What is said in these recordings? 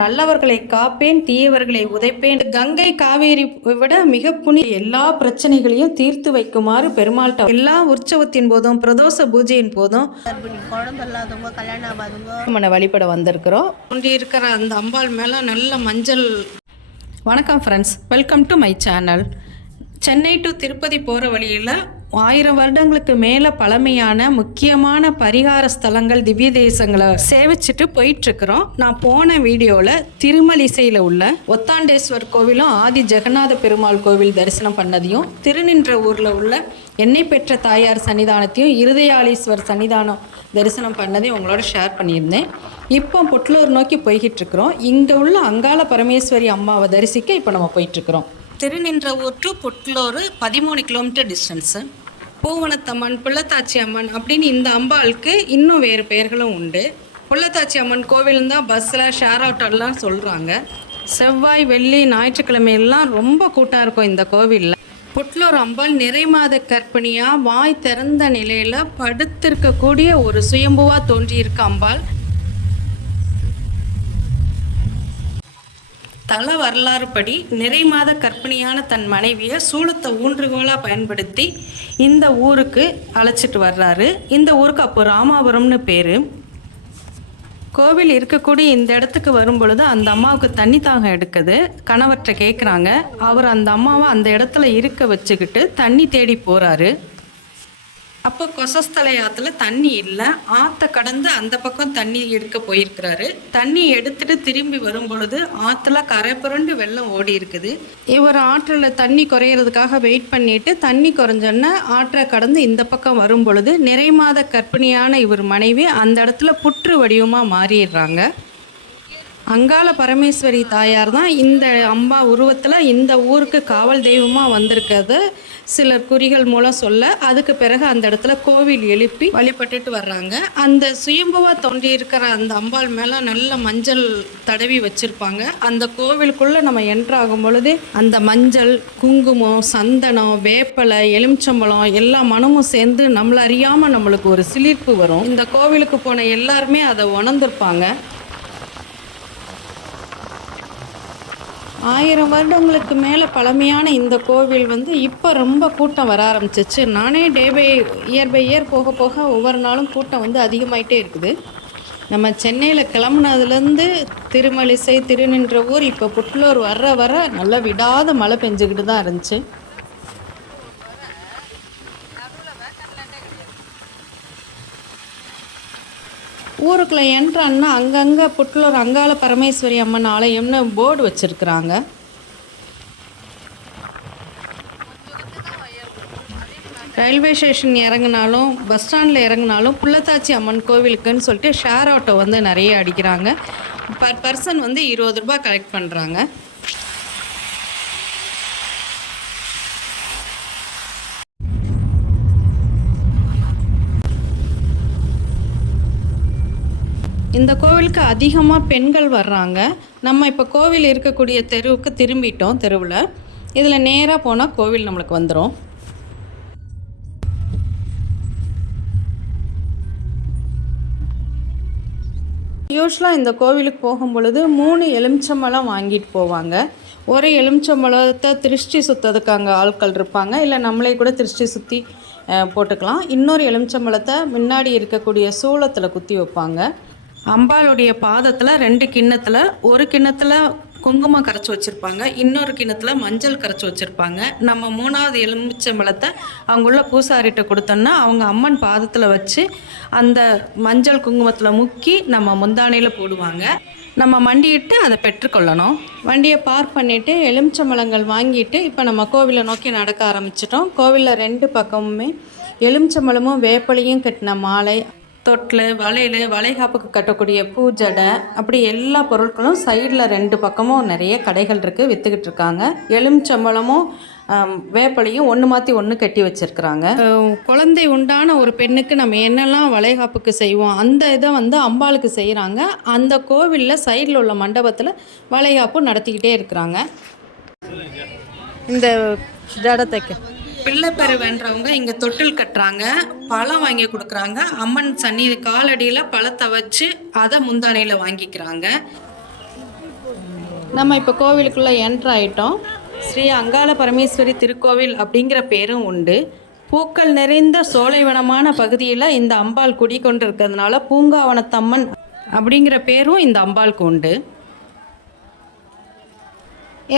நல்லவர்களை காப்பேன் தீயவர்களை உதைப்பேன். கங்கை காவேரி விட மிக புனித எல்லா பிரச்சனைகளையும் தீர்த்து வைக்குமாறு பெருமாள்கிட்ட எல்லா உற்சவத்தின் போதும் பிரதோஷ பூஜையின் போதும் கர்ப்பிணி குழந்தை இல்லாதவங்க கல்யாணம் ஆகாதவங்க நம்ம வழிபட வந்திருக்கிறோம். ஒன்றி இருக்கிற அந்த அம்பாள் மேலே நல்ல மஞ்சள் வணக்கம் friends welcome to my channel Chennai to Tirupati போகிற வழியில் ஆயிரம் வருடங்களுக்கு மேலே பழமையான முக்கியமான பரிகார ஸ்தலங்கள் திவ்ய தேசங்களை சேவிச்சுட்டு போயிட்டுருக்குறோம். நான் போன வீடியோவில் திருமலிசையில் உள்ள ஒத்தாண்டேஸ்வர் கோவிலும் ஆதி ஜெகநாத பெருமாள் கோவில் தரிசனம் பண்ணதையும் திருநின்ற ஊரில் உள்ள எண்ணெய் பெற்ற தாயார் சன்னிதானத்தையும் இருதயாளீஸ்வர் சன்னிதானம் தரிசனம் பண்ணதையும் உங்களோட ஷேர் பண்ணியிருந்தேன். இப்போ பொட்லூர் நோக்கி போய்கிட்டு இருக்கிறோம் இங்கே உள்ள அங்காள பரமேஸ்வரி அம்மாவை தரிசிக்க இப்போ நம்ம போயிட்டுருக்குறோம். திருநின்ற ஊர் டு பொட்லூர் பதிமூணு கிலோமீட்டர் டிஸ்டன்ஸு பூவனத்தம்மன் புள்ளத்தாச்சி அம்மன் அப்படின்னு இந்த அம்பாளுக்கு இன்னும் வேறு பெயர்களும் உண்டு. புள்ளத்தாச்சி அம்மன் கோவில் தான் பஸ்ஸில் ஷேர் ஆட்டோலாம் சொல்கிறாங்க செவ்வாய் வெள்ளி ஞாயிற்றுக்கிழமை எல்லாம் ரொம்ப கூட்டம் இருக்கும் இந்த கோவிலில். புட்லூர் அம்பாள் நிறைமாத கர்ப்பிணியாக வாய் திறந்த நிலையில் படுத்திருக்கக்கூடிய ஒரு சுயம்புவாக தோன்றியிருக்க அம்பாள். தல வரலாறுப்படி நிறைமாத கற்பிணியான தன் மனைவியை சூளத்தை ஊன்றுகோலாக பயன்படுத்தி இந்த ஊருக்கு அழைச்சிட்டு வர்றாரு. இந்த ஊருக்கு அப்போ ராமாபுரம்னு பேர். கோவில் இருக்கக்கூடிய இந்த இடத்துக்கு வரும் பொழுது அந்த அம்மாவுக்கு தண்ணி தாகம் எடுக்குது. கணவர்கிட்ட கேட்குறாங்க அவர் அந்த அம்மாவை அந்த இடத்துல இருக்க வச்சுக்கிட்டு தண்ணி தேடி போகிறாரு அப்போ கொசஸ்தலை ஆற்றுல தண்ணி இல்லை. ஆற்றை கடந்து அந்த பக்கம் தண்ணி எடுக்க போயிருக்கிறாரு. தண்ணி எடுத்துட்டு திரும்பி வரும் பொழுது ஆற்றுல கரை புரண்டு வெள்ளம் ஓடி இருக்குது. இவர் ஆற்றில் தண்ணி குறையிறதுக்காக வெயிட் பண்ணிட்டு தண்ணி குறைஞ்சோன்னா ஆற்றை கடந்து இந்த பக்கம் வரும் பொழுது நிறைமாத கற்பிணியான இவர் மனைவி அந்த இடத்துல புற்று வடிவமாக மாறிடுறாங்க. அங்காள பரமேஸ்வரி தாயார் தான் இந்த அம்பா உருவத்தில் இந்த ஊருக்கு காவல் தெய்வமாக வந்திருக்கிறது. சிலர் குறிகள் மூலம் சொல்ல அதுக்கு பிறகு அந்த இடத்துல கோவில் எழுப்பி வழிபட்டுட்டு வர்றாங்க. அந்த சுயம்புவா தோன்றி இருக்கிற அந்த அம்பாள் மேலே நல்ல மஞ்சள் தடவி வச்சுருப்பாங்க. அந்த கோவிலுக்குள்ளே நம்ம என்ட்ராகும் பொழுது அந்த மஞ்சள் குங்குமம் சந்தனம் வேப்பலை எலுமிச்சம்பழம் எல்லா மனமும் சேர்ந்து நம்மள அறியாம நம்மளுக்கு ஒரு சிலிர்ப்பு வரும். இந்த கோவிலுக்கு போன எல்லாருமே அதை உணர்ந்திருப்பாங்க. ஆயிரம் வருடங்களுக்கு மேலே பழமையான இந்த கோவில் வந்து இப்போ ரொம்ப கூட்டம் வர ஆரம்பிச்சிச்சு. நானே day by year by year போக போக ஒவ்வொரு நாளும் கூட்டம் வந்து அதிகமாயிட்டே இருக்குது. நம்ம சென்னையில் கிளம்புனதுலேருந்து திருமலிசை திருநின்ற ஊர் இப்போ புட்லூர் வர்ற வர நல்லா விடாத மழை பெஞ்சுக்கிட்டு தான் இருந்துச்சு. ஊருக்குள்ளே என்ட்ரான்னா அங்கங்கே புட்லூர் அங்காள பரமேஸ்வரி அம்மன் ஆலயம்னு போர்டு வச்சுருக்குறாங்க. ரயில்வே ஸ்டேஷன் இறங்குனாலும் பஸ் ஸ்டாண்டில் இறங்குனாலும் புள்ளத்தாச்சி அம்மன் கோவிலுக்குன்னு சொல்லிட்டு ஷேர் ஆட்டோ வந்து நிறைய அடிக்கிறாங்க. பர் பர்சன் வந்து இருபது ரூபா கலெக்ட் பண்ணுறாங்க இந்த கோவிலுக்கு அதிகமாக பெண்கள் வர்றாங்க. நம்ம இப்போ கோவில் இருக்கக்கூடிய தெருவுக்கு திரும்பிட்டோம் தெருவில். இதில் நேராக போனால் கோவில் நம்மளுக்கு வந்துடும் யூஸ்வலாக இந்த கோவிலுக்கு போகும் பொழுது மூணு எலுமிச்சம்பழம் வாங்கிட்டு போவாங்க. ஒரு எலுமிச்சம்பழத்தை திருஷ்டி சுற்றதுக்கு அங்கே ஆட்கள் இருப்பாங்க. இல்லை நம்மளே கூட திருஷ்டி சுற்றி போட்டுக்கலாம். இன்னொரு எலுமிச்சம்பழத்தை முன்னாடி இருக்கக்கூடிய சூளத்தில் குத்தி வைப்பாங்க. அம்பாளுடைய பாதத்தில் ரெண்டு கிண்ணத்தில் ஒரு கிண்ணத்தில் குங்குமம் கரைச்சி வச்சுருப்பாங்க இன்னொரு கிண்ணத்தில் மஞ்சள் கரைச்சி வச்சுருப்பாங்க. நம்ம மூணாவது எலுமிச்சம்பழத்தை அவங்குள்ள பூசாரிட்ட கொடுத்தோன்னா அவங்க அம்மன் பாதத்தில் வச்சு அந்த மஞ்சள் குங்குமத்தில் முக்கி நம்ம முந்தானையில் போடுவாங்க. நம்ம மண்டியிட்டு அதை பெற்றுக்கொள்ளணும். வண்டியை பார்க் பண்ணிவிட்டு எலுமிச்சம்பழங்கள் வாங்கிட்டு இப்போ நம்ம கோவிலை நோக்கி நடக்க ஆரம்பிச்சிட்டோம். கோவிலில் ரெண்டு பக்கமுமே எலுமிச்சம்பழமும் வேப்பலையும் கட்டின மாலை தொட்டில் வளையல் வளைகாப்புக்கு கட்டக்கூடிய பூஜடை அப்படி எல்லா பொருட்களும் சைடில் ரெண்டு பக்கமும் நிறைய கடைகள் இருக்குது விற்றுக்கிட்டு இருக்காங்க. எலுமிச்சம்பழமும் வேப்பலையும் ஒன்று மாற்றி ஒன்று கட்டி வச்சுருக்குறாங்க. குழந்தை உண்டான ஒரு பெண்ணுக்கு நம்ம என்னெல்லாம் வளைகாப்புக்கு செய்வோம் அந்த இதை வந்து அம்பாளுக்கு செய்கிறாங்க அந்த கோவிலில் சைடில் உள்ள மண்டபத்தில் வளைகாப்பு நடத்திக்கிட்டே இருக்கிறாங்க. இந்த ஜடத்தைக்கு. பிள்ளை பெற இங்கே தொட்டில் கட்டுறாங்க பழம் வாங்கி கொடுக்குறாங்க. அம்மன் சன்னி காலடியில் பழத்தை வச்சு அதை முந்தானையில் வாங்கிக்கிறாங்க. நம்ம இப்போ கோவிலுக்குள்ளே என்ட்ரு ஆயிட்டோம். ஸ்ரீ அங்காள பரமேஸ்வரி திருக்கோவில் அப்படிங்கிற பேரும் உண்டு. பூக்கள் நிறைந்த சோலைவனமான பகுதியில் இந்த அம்பாள் குடி குடிக்கொண்டிருக்கிறதுனால பூங்காவனத்தம்மன் அப்படிங்கிற பேரும் இந்த அம்பாளுக்கு உண்டு.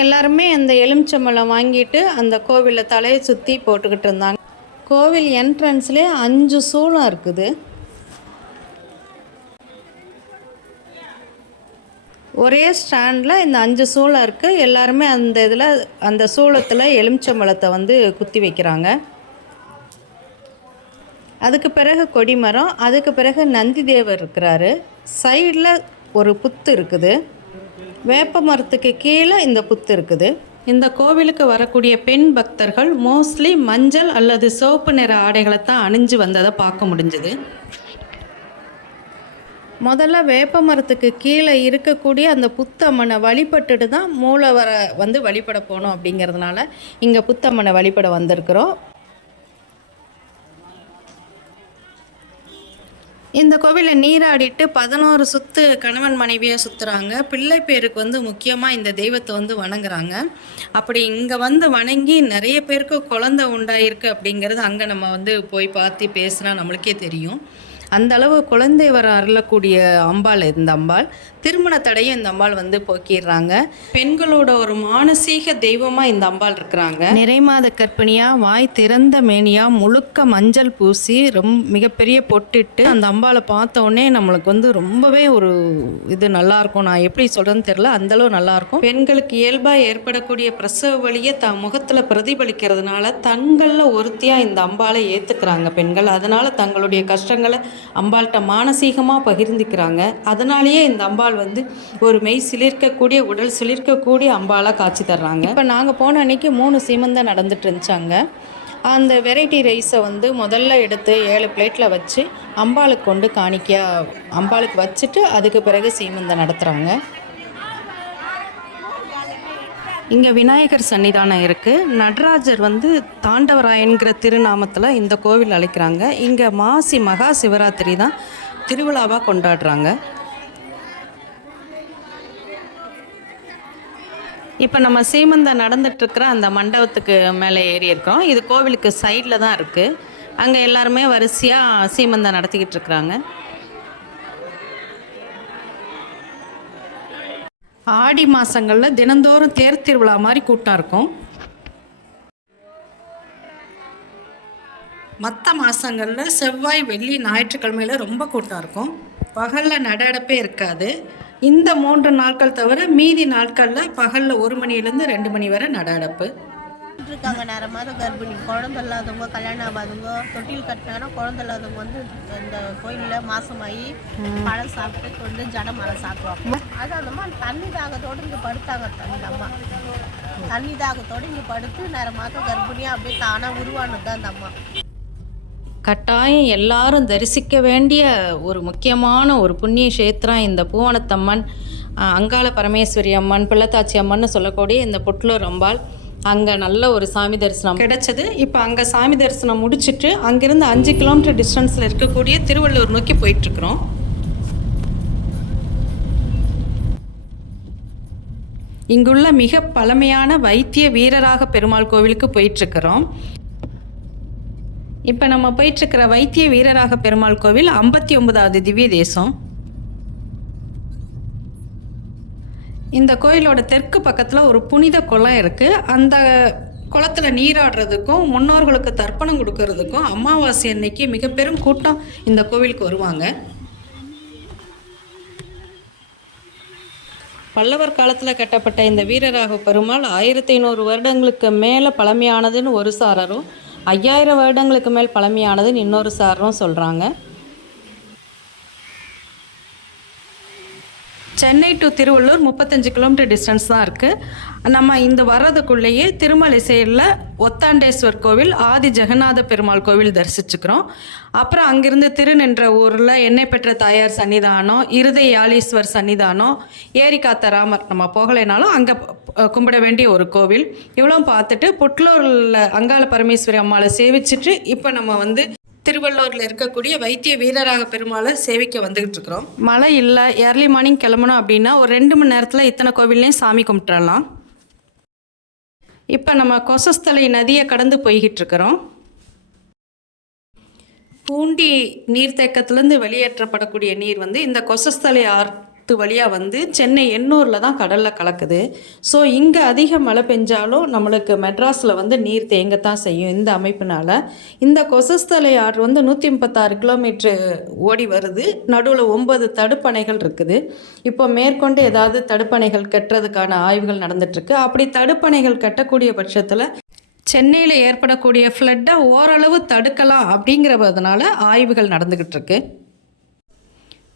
எல்லாருமே அந்த எலுமிச்சம்பழம் வாங்கிட்டு அந்த கோவிலில் தலையை சுற்றி போட்டுக்கிட்டு இருந்தாங்க. கோவில் என்ட்ரன்ஸ்லேயே அஞ்சு சூளம் இருக்குது. ஒரே ஸ்டாண்டில் இந்த அஞ்சு சூளம் இருக்குது எல்லாருமே அந்த இதில் அந்த சூளத்தில் எலுமிச்சம்பழத்தை வந்து குத்தி வைக்கிறாங்க. அதுக்கு பிறகு கொடிமரம் அதுக்கு பிறகு நந்தி தேவர் இருக்கிறாரு. சைடில் ஒரு புத்து இருக்குது. வேப்ப மரத்துக்கு கீழே இந்த புத்து இருக்குது. இந்த கோவிலுக்கு வரக்கூடிய பெண் பக்தர்கள் மோஸ்ட்லி மஞ்சள் அல்லது சிவப்பு நிற ஆடைகளை தான் அணிஞ்சு வந்ததை பார்க்க முடிஞ்சுது. முதல்ல வேப்ப மரத்துக்கு கீழே இருக்கக்கூடிய அந்த புத்தம்மனை வழிபட்டுட்டு தான் மூலவரை வந்து வழிபட போகணும் அப்படிங்கிறதுனால இங்கே புத்தம்மனை வழிபட வந்திருக்கிறோம். இந்த கோவிலில் நீராடிட்டு பதினோரு சுத்து கணவன் மனைவியை சுற்றுறாங்க பிள்ளை பேருக்கு வந்து முக்கியமாக இந்த தெய்வத்தை வந்து வணங்குறாங்க. அப்படி இங்கே வந்து வணங்கி நிறைய பேருக்கு குழந்தை உண்டாயிருக்கு அப்படிங்கிறது அங்கே நம்ம வந்து போய் பார்த்து பேசினா நம்மளுக்கே தெரியும். அந்த அளவு குழந்தை வர அருளக்கூடிய அம்பாள் இந்த அம்பாள். திருமண தடையும் இந்த அம்பாள் வந்து போக்கிடுறாங்க. பெண்களோட ஒரு மானசீக தெய்வமாக இந்த அம்பாள் இருக்கிறாங்க. நிறைமாத கற்பிணியா வாய் திறந்த மேனியா முழுக்க மஞ்சள் பூசி ரொம்ப மிகப்பெரிய பொட்டிட்டு அந்த அம்பாளை பார்த்த உடனே நம்மளுக்கு வந்து ரொம்பவே ஒரு இது நல்லா இருக்கும் நான் எப்படி சொல்றேன்னு தெரியல அந்த அளவு நல்லா இருக்கும் பெண்களுக்கு இயல்பாக ஏற்படக்கூடிய பிரசவ வழியை த முகத்தில் பிரதிபலிக்கிறதுனால தங்களில் ஒருத்தியாக இந்த அம்பாளை ஏற்றுக்கிறாங்க பெண்கள். அதனால தங்களுடைய கஷ்டங்களை அம்பாள்கிட்ட மானசீகமாக பகிர்ந்துக்கிறாங்க. அதனாலேயே இந்த அம்பாள் வந்து ஒரு மெய் சிலிர்க்கக்கூடிய உடல் சிலிர்க்கக்கூடிய அம்பாளாக காட்சி தர்றாங்க. இப்போ நாங்கள் போன அன்னைக்கு மூணு சீமந்தம் நடந்துட்டு இருந்துச்சாங்க. அந்த வெரைட்டி ரைஸை வந்து முதல்ல எடுத்து ஏழு பிளேட்டில் வச்சு அம்பாளுக்கு கொண்டு காணிக்க அம்பாளுக்கு வச்சுட்டு அதுக்கு பிறகு சீமந்தம் நடத்துகிறாங்க இங்கே விநாயகர் சன்னிதானம் இருக்குது நடராஜர் வந்து தாண்டவராயன்கிற திருநாமத்தில் இந்த கோவில் அழைக்கிறாங்க. இங்கே மாசி மகா சிவராத்திரி தான் திருவிழாவாக கொண்டாடுறாங்க. இப்போ நம்ம சீமந்த நடந்துட்டுருக்கிற அந்த மண்டபத்துக்கு மேலே ஏறி இருக்கோம். இது கோவிலுக்கு சைடில் தான் இருக்குது அங்கே எல்லாருமே வரிசையாக சீமந்தம் நடத்திக்கிட்டு இருக்கிறாங்க. ஆடி மாதங்களில் தினந்தோறும் தேர் திருவிழா மாதிரி கூட்டம் இருக்கும். மற்ற மாதங்களில் செவ்வாய் வெள்ளி ஞாயிற்றுக்கிழமையில் ரொம்ப கூட்டம் இருக்கும். பகலில் நடப்பே இருக்காது. இந்த மூன்று நாட்கள் தவிர மீதி நாட்களில் பகலில் ஒரு மணிலேருந்து ரெண்டு மணி வரை நட அடப்பு இருக்காங்க நேரம். மாதம் கர்ப்பிணி. குழந்தை இல்லாதவங்க கல்யாணம் ஆகாதவங்க தொட்டில் கட்டினாங்கன்னா குழந்தை இல்லாதவங்க வந்து இந்த கோயிலில் மாசமாகி பழம் சாப்பிட்டு வந்து ஜடம் மரம் சாப்பிடுவாங்க. அது அந்த அம்மா தண்ணி தாகத்தோடு இங்கே படுத்தாங்க அந்த அம்மா. தண்ணி தாகத்தோடு இங்கே படுத்து நேரம் மாதம் கர்ப்பிணியாக அப்படியே தானாக உருவானது தான் அந்த அம்மா. கட்டாயம் எல்லாரும் தரிசிக்க வேண்டிய ஒரு முக்கியமான ஒரு புண்ணிய கஷேத்திரம் இந்த பூவனத்தம்மன் அங்காள பரமேஸ்வரி அம்மன் பிள்ளத்தாச்சி அம்மன்னு சொல்லக்கூடிய இந்த புட்லூர் அம்பாள். அங்கே நல்ல ஒரு சாமி தரிசனம். கிடைச்சது. இப்போ அங்கே சாமி தரிசனம் முடிச்சிட்டு அங்கேருந்து அஞ்சு கிலோமீட்டர் டிஸ்டன்ஸில் இருக்கக்கூடிய திருவள்ளூர் நோக்கி போயிட்டுருக்குறோம். இங்குள்ள மிக பழமையான வைத்திய வீரராக பெருமாள் கோவிலுக்கு போயிட்டுருக்குறோம். இப்போ நம்ம போயிட்டுருக்கிற வைத்திய வீரராக பெருமாள் கோவில் ஐம்பத்தி ஒன்பதாவது திவ்ய தேசம். இந்த கோயிலோட தெற்கு பக்கத்தில் ஒரு புனித குளம் இருக்குது அந்த குளத்தில் நீராடுறதுக்கும் முன்னோர்களுக்கு தர்ப்பணம் கொடுக்கறதுக்கும் அமாவாசை அன்னைக்கு மிக பெரும் கூட்டம் இந்த கோவிலுக்கு வருவாங்க. பல்லவர் காலத்தில் கட்டப்பட்ட இந்த வீரராக பெருமாள் ஆயிரத்தி ஐநூறு வருடங்களுக்கு மேலே பழமையானதுன்னு ஒரு சாரரும் ஐயாயிரம் வருடங்களுக்கு மேல் பழமையானதுன்னு இன்னொரு சாரரும் சொல்கிறாங்க சென்னை டு திருவள்ளூர் முப்பத்தஞ்சு கிலோமீட்டர் டிஸ்டன்ஸ் தான் இருக்குது நம்ம இந்த வர்றதுக்குள்ளேயே திருமலை சைடில் ஒத்தாண்டேஸ்வர் கோவில் ஆதி ஜெகநாத பெருமாள் கோவில் தரிசிச்சுக்கிறோம். அப்புறம் அங்கிருந்து திருநின்ற ஊரில் எண்ணெய் பெற்ற தாயார் சன்னிதானம் இருதை யாளீஸ்வர் சன்னிதானம் ஏரிக்காத்த ராமர் நம்ம போகலைனாலும் அங்கே கும்பிட வேண்டிய ஒரு கோவில். இவ்வளோ பார்த்துட்டு புட்லூரில் அங்காள பரமேஸ்வரி அம்மாவை சேவிச்சிட்டு இப்போ நம்ம வந்து திருவள்ளூரில் இருக்கக்கூடிய வைத்திய வீரராக பெருமாளை சேவிக்க வந்துகிட்டு இருக்கிறோம். மழை இல்லை ஏர்லி மார்னிங் கிளம்பணும் அப்படின்னா ஒரு ரெண்டு மணி நேரத்தில் இத்தனை கோவில்லையும் சாமி கும்பிட்டுறலாம். இப்போ நம்ம கொசஸ்தலை நதியை கடந்து போய்கிட்டு இருக்கிறோம். பூண்டி நீர்த்தேக்கத்துலேருந்து வெளியேற்றப்படக்கூடிய நீர் வந்து இந்த கொசஸ்தலை ஆர் ஆற்று வழியாக வந்து சென்னை எண்ணூரில் தான் கடலில் கலக்குது. ஸோ இங்கே அதிக மழை பெஞ்சாலும் நம்மளுக்கு மெட்ராஸில் வந்து நீர் தேங்கத்தான் செய்யும் இந்த அமைப்பினால். இந்த கொசஸ்தலை ஆறு வந்து நூற்றி முப்பத்தாறு கிலோமீட்ரு ஓடி வருது. நடுவில் ஒன்பது தடுப்பணைகள் இருக்குது. இப்போ மேற்கொண்டு ஏதாவது தடுப்பணைகள் கட்டுறதுக்கான ஆய்வுகள் நடந்துட்டுருக்கு. அப்படி தடுப்பணைகள் கட்டக்கூடிய பட்சத்தில் சென்னையில் ஏற்படக்கூடிய ஃப்ளட்டை ஓரளவு தடுக்கலாம் அப்படிங்கிறதுனால ஆய்வுகள் நடந்துக்கிட்டு இருக்கு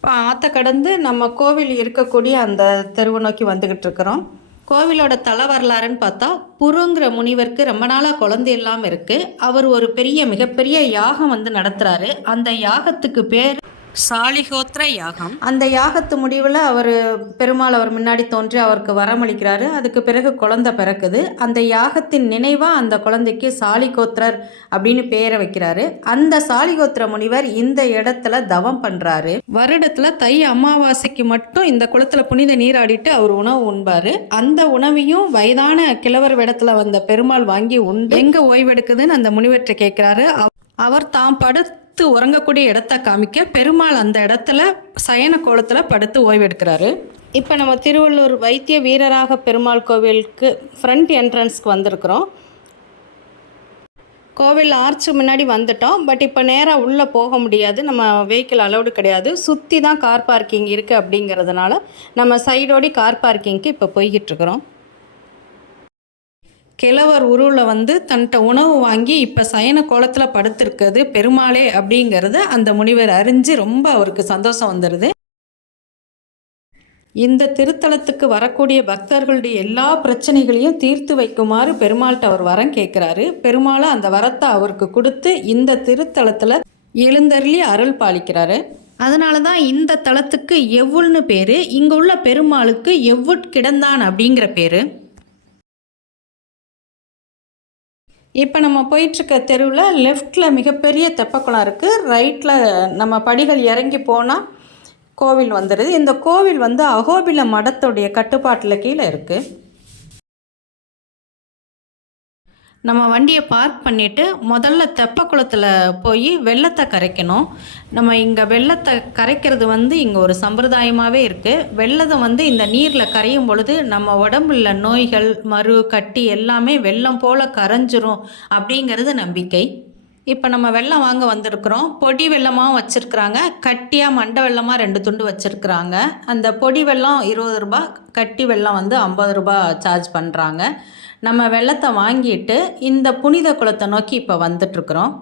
இப்போ ஆற்ற கடந்து நம்ம கோவில் இருக்கக்கூடிய அந்த தெருவை நோக்கி வந்துக்கிட்டு இருக்கிறோம். கோவிலோட தல வரலாறுன்னு பார்த்தா புருங்கிற முனிவருக்கு ரொம்ப நாளாக குழந்தை இல்லாமல் இருக்குது அவர் ஒரு பெரிய மிகப்பெரிய யாகம் வந்து நடத்துகிறாரு அந்த யாகத்துக்கு பேர் சாலிகோத்திர யாகம். அந்த யாகத்து முடிவில் அவர் பெருமாள் அவர் முன்னாடி தோன்றி அவருக்கு வரமளிக்கிறாரு. அதுக்கு பிறகு குழந்தை பிறக்குது. அந்த யாகத்தின் நினைவாக அந்த குழந்தைக்கு சாலிகோத்திரர் அப்படின்னு பேரை வைக்கிறாரு. அந்த சாலிகோத்திர முனிவர் இந்த இடத்துல தவம் பண்ணுறாரு வருடத்தில் தை அமாவாசைக்கு மட்டும் இந்த குளத்தில் புனித நீராடிட்டு அவர் உணவு உண்பார். அந்த உணவையும் வயதான கிழவர் இடத்துல வந்த பெருமாள் வாங்கி உண்டு. எங்கே ஓய்வெடுக்குதுன்னு அந்த முனிவற்றை கேட்குறாரு அவர் தாம் படுத்து உறங்கக்கூடிய இடத்த காமிக்க பெருமாள் அந்த இடத்துல சயன கோலத்தில் படுத்து ஓய்வெடுக்கிறாரு. இப்போ நம்ம திருவள்ளூர் வைத்திய வீரராக பெருமாள் கோவிலுக்கு ஃப்ரண்ட் என்ட்ரன்ஸ்க்கு வந்திருக்கிறோம். கோவில் ஆர்ச்சு முன்னாடி வந்துட்டோம். பட் இப்போ நேராக உள்ளே போக முடியாது. நம்ம வெஹிக்கிள் அலௌடு கிடையாது. சுற்றி தான் கார் பார்க்கிங் இருக்குது அப்படிங்கிறதுனால நம்ம சைடோடி கார் பார்க்கிங்க்கு இப்போ போய்கிட்டு இருக்கிறோம். கிழவர் உருவில் வந்து தன்கிட்ட உணவு வாங்கி இப்போ சயன கோலத்தில் படுத்திருக்கிறது பெருமாளே அப்படிங்கிறத அந்த முனிவர் அறிஞ்சு ரொம்ப அவருக்கு சந்தோஷம் வந்துடுது இந்த திருத்தலத்துக்கு வரக்கூடிய பக்தர்களுடைய எல்லா பிரச்சனைகளையும் தீர்த்து வைக்குமாறு பெருமாள்கிட்ட அவர் வரம் கேட்குறாரு. பெருமாளை அந்த வரத்தை அவருக்கு கொடுத்து இந்த திருத்தலத்தில் எழுந்தருளி அருள் பாலிக்கிறாரு. அதனால தான் இந்த தலத்துக்கு எவ்வுள்னு பேர் இங்கே உள்ள பெருமாளுக்கு எவ்வுட் கிடந்தான் அப்படிங்கிற பேர். இப்போ நம்ம போயிட்டுருக்க தெருவில் லெஃப்டில் மிகப்பெரிய தெப்பக்குளம் இருக்குது ரைட்டில் நம்ம படிகள் இறங்கி போனால் கோவில் வந்துடுது இந்த கோவில் வந்து அகோபில மடத்துடைய கட்டுப்பாட்டில் கீழே இருக்குது நம்ம வண்டியை பார்க் பண்ணிவிட்டு முதல்ல தெப்பக்குளத்தில் போய் வெள்ளத்தை கரைக்கணும். நம்ம இங்கே வெள்ளத்தை கரைக்கிறது வந்து இங்கே ஒரு சம்பிரதாயமாகவே இருக்குது வெள்ளத்தை வந்து இந்த நீரில் கரையும் பொழுது நம்ம உடம்புல நோய்கள் மறு கட்டி எல்லாமே வெள்ளம் போல் கரைஞ்சிரும் அப்படிங்கிறது நம்பிக்கை. இப்போ நம்ம வெள்ளம் வாங்க வந்திருக்கிறோம். பொடி வெள்ளமாகவும் வச்சுருக்குறாங்க. கட்டியாக மண்டை வெள்ளமாக ரெண்டு துண்டு வச்சுருக்குறாங்க. அந்த பொடி வெள்ளம் இருபது ரூபா கட்டி வெள்ளம் வந்து ஐம்பது ரூபாய் சார்ஜ் பண்ணுறாங்க நம்ம வெள்ளத்தை வாங்கிட்டு இந்த புனித குளத்தை நோக்கி இப்போ வந்துட்டுருக்குறோம்.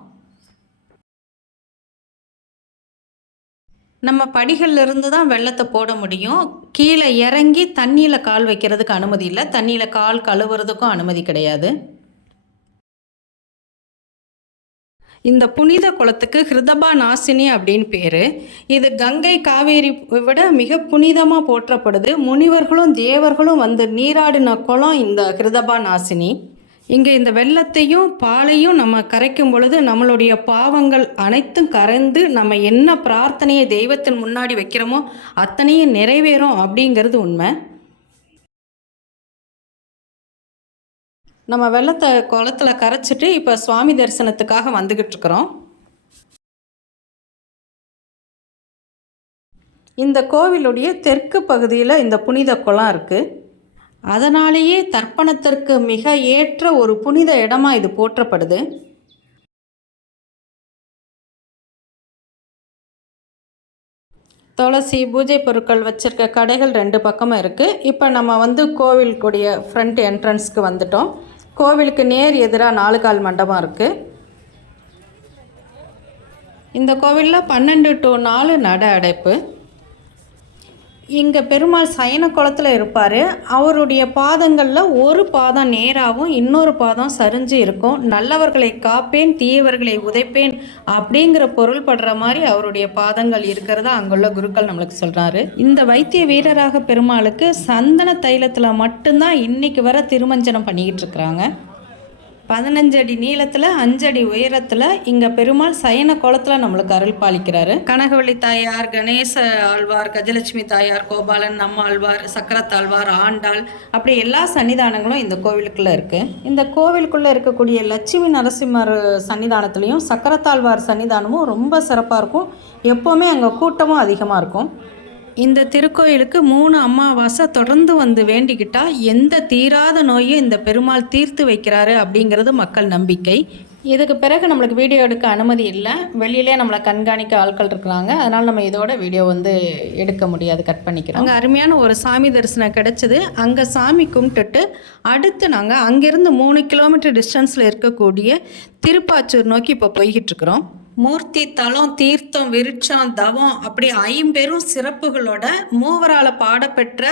நம்ம படிகள்லேருந்து தான் வெள்ளத்தை போட முடியும். கீழே இறங்கி தண்ணியில் கால் வைக்கிறதுக்கு அனுமதி இல்லை. தண்ணியில் கால் கழுவுறதுக்கும் அனுமதி கிடையாது. இந்த புனித குளத்துக்கு ஹிருதபா நாசினி அப்படின்னு பேர். இது கங்கை காவேரி விட மிக புனிதமாக போற்றப்படுது. முனிவர்களும் தேவர்களும் வந்து நீராடின குளம் இந்த ஹிருதபா நாசினி இங்கே இந்த வெள்ளத்தையும் பாலையும் நம்ம கரைக்கும் பொழுது நம்மளுடைய பாவங்கள் அனைத்தும் கரைந்து நம்ம என்ன பிரார்த்தனையை தெய்வத்தின் முன்னாடி வைக்கிறோமோ அத்தனையும் நிறைவேறும் அப்படிங்கிறது உண்மை. நம்ம வெள்ளத்தை குளத்தில் கரைச்சிட்டு இப்போ சுவாமி தரிசனத்துக்காக வந்துக்கிட்டு இருக்கிறோம் இந்த கோவிலுடைய தெற்கு பகுதியில் இந்த புனித குளம் இருக்குது அதனாலேயே தர்ப்பணத்திற்கு மிக ஏற்ற ஒரு புனித இடமாக இது போற்றப்படுது. துளசி பூஜை பொருட்கள் வச்சுருக்க கடைகள் ரெண்டு பக்கமும் இருக்குது இப்போ நம்ம வந்து கோவிலுக்குடைய ஃப்ரண்ட் என்ட்ரன்ஸ்க்கு வந்துட்டோம். கோவிலுக்கு நேர் எதிராக நாலு கால் மண்டபம் இருக்குது இந்த கோவிலில் பன்னெண்டு டு நாலு நட அடைப்பு. இங்கே பெருமாள் சயன குளத்தில் இருப்பார். அவருடைய பாதங்களில் ஒரு பாதம் நேராகவும் இன்னொரு பாதம் சரிஞ்சு இருக்கும். நல்லவர்களை காப்பேன் தீயவர்களை உதைப்பேன் அப்படிங்கிற பொருள் படுற மாதிரி அவருடைய பாதங்கள் இருக்கிறத அங்குள்ள குருக்கள் நம்மளுக்கு சொல்கிறாரு இந்த வைத்திய வீரராக பெருமாளுக்கு சந்தன தைலத்தில் மட்டும்தான் இன்னைக்கு வர திருமஞ்சனம் பண்ணிக்கிட்டு இருக்கிறாங்க. பதினஞ்சு அடி நீளத்தில் அஞ்சடி உயரத்தில் இங்கே பெருமாள் சயன கோலத்தில் நம்மளுக்கு அருள் பாலிக்கிறாரு. கனகவள்ளி தாயார் கணேச ஆழ்வார் கஜலட்சுமி தாயார் கோபாலன் நம்ம ஆழ்வார் சக்கரத்தாழ்வார் ஆண்டாள் அப்படி எல்லா சன்னிதானங்களும் இந்த கோவிலுக்குள்ளே இருக்குது இந்த கோவிலுக்குள்ளே இருக்கக்கூடிய லட்சுமி நரசிம்மர் சன்னிதானத்துலேயும் சக்கரத்தாழ்வார் சன்னிதானமும் ரொம்ப சிறப்பாக இருக்கும். எப்போவுமே அங்கே கூட்டமும் அதிகமாக இருக்கும். இந்த திருக்கோயிலுக்கு மூணு அமாவாசை தொடர்ந்து வந்து வேண்டிக்கிட்டா எந்த தீராத நோயும் இந்த பெருமாள் தீர்த்து வைக்கிறாரு அப்படிங்கிறது மக்கள் நம்பிக்கை. இதுக்கு பிறகு நம்மளுக்கு வீடியோ எடுக்க அனுமதி இல்லை. வெளியிலே நம்மளை கண்காணிக்க ஆட்கள் இருக்கிறாங்க. அதனால் நம்ம இதோட வீடியோ வந்து எடுக்க முடியாது. கட் பண்ணிக்கிறோம். அங்கே அருமையான ஒரு சாமி தரிசனம் கிடச்சிது. அங்கே சாமி கும்பிட்டுட்டு அடுத்து நாங்கள் அங்கேருந்து மூணு கிலோமீட்டர் டிஸ்டன்ஸில் இருக்கக்கூடிய திருப்பாச்சூர் நோக்கி இப்போ போய்கிட்டு இருக்கிறோம். மூர்த்தி தலம் தீர்த்தம் விருட்சம் தவம் அப்படி ஐம்பெரும் சிறப்புகளோட மூவரால் பாடப்பெற்ற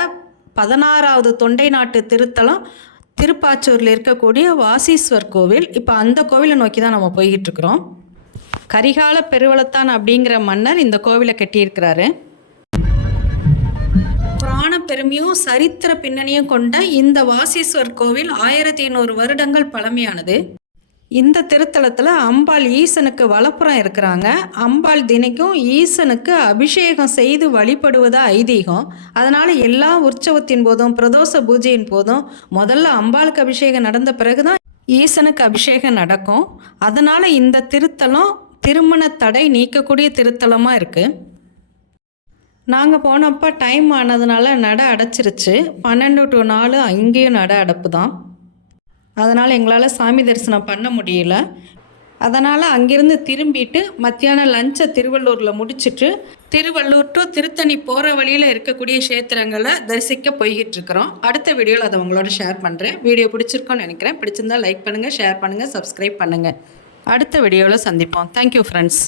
பதினாறாவது தொண்டை நாட்டு திருத்தலம் திருப்பாச்சூரில் இருக்கக்கூடிய வாசீஸ்வர் கோவில். இப்போ அந்த கோவிலை நோக்கி தான் நம்ம போய்கிட்டுருக்குறோம் கரிகால பெருவளத்தான் அப்படிங்கிற மன்னர் இந்த கோவிலை கட்டியிருக்கிறாரு. புராண பெருமையும் சரித்திர பின்னணியும் கொண்ட இந்த வாசீஸ்வர் கோவில் ஆயிரத்தி ஐநூறு வருடங்கள் பழமையானது. இந்த திருத்தலத்தில் அம்பாள் ஈசனுக்கு வலப்புறம் இருக்கிறாங்க. அம்பாள் தினைக்கும் ஈசனுக்கு அபிஷேகம் செய்து வழிபடுவதா ஐதீகம். அதனால் எல்லா உற்சவத்தின் போதும் பிரதோஷ பூஜையின் போதும் முதல்ல அம்பாளுக்கு அபிஷேகம் நடந்த பிறகு தான் ஈசனுக்கு அபிஷேகம் நடக்கும். அதனால் இந்த திருத்தலம் திருமண தடை நீக்கக்கூடிய திருத்தலமாக இருக்குது நாங்கள் போனப்போ டைம் ஆனதுனால நடை அடைச்சிருச்சு. பன்னெண்டு டு நாலு அங்கேயும் நடை அடைப்பு தான் அதனால் எங்களால் சாமி தரிசனம் பண்ண முடியல. அதனால் அங்கேருந்து திரும்பிட்டு மத்தியானம் லஞ்சை திருவள்ளூரில் முடிச்சுட்டு திருவள்ளூர் டு திருத்தணி போகிற வழியில் இருக்கக்கூடிய க்ஷேத்திரங்களை தரிசிக்க போய்கிட்டுருக்குறோம். அடுத்த வீடியோவில் அதை உங்களோட ஷேர் பண்ணுறேன் வீடியோ பிடிச்சிருக்கோன்னு நினைக்கிறேன். பிடிச்சிருந்தா லைக் பண்ணுங்கள் ஷேர் பண்ணுங்கள் சப்ஸ்கிரைப் பண்ணுங்கள் அடுத்த வீடியோவில் சந்திப்போம். Thank you friends